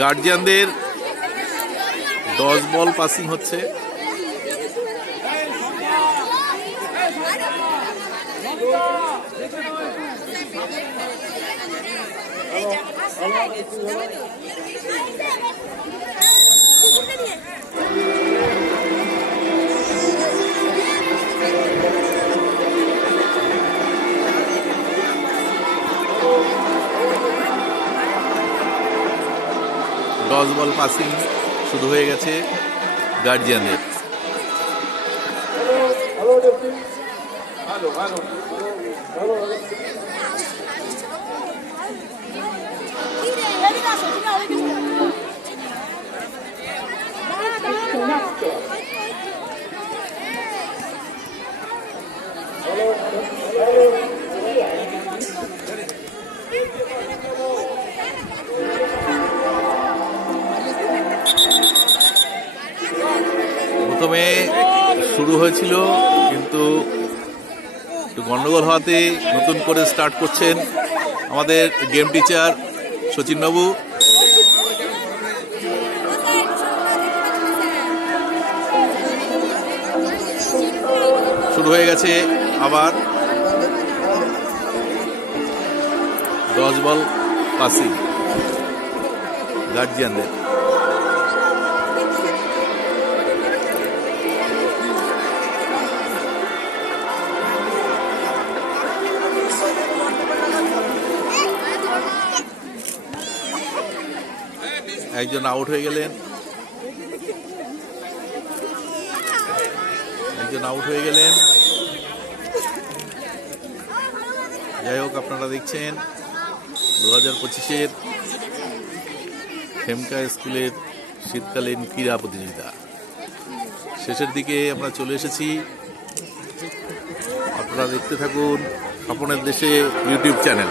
গার্জিয়ানদের 10 বল passing হচ্ছে। দশ বল passing শুরু হয়ে গেছে গার্জিয়ানদের। প্রথমে শুরু হয়েছিল কিন্তু একটু গন্ডগোল হওয়াতে নতুন করে স্টার্ট করছেন আমাদের গেম টিচার সচিন বাবু। শুরু হয়ে গেছে আবার 10 বল পাসিং গার্জিয়ানদের। একজন আউট হয়ে গেলেন, যাই হোক, আপনারা দেখছেন 2025-এর খেমকা স্কুলের শীতকালীন ক্রীড়া প্রতিযোগিতা শেষের দিকে আমরা চলে এসেছি। আপনারা দেখতে থাকুন স্বপনের দেশে ইউটিউব চ্যানেল।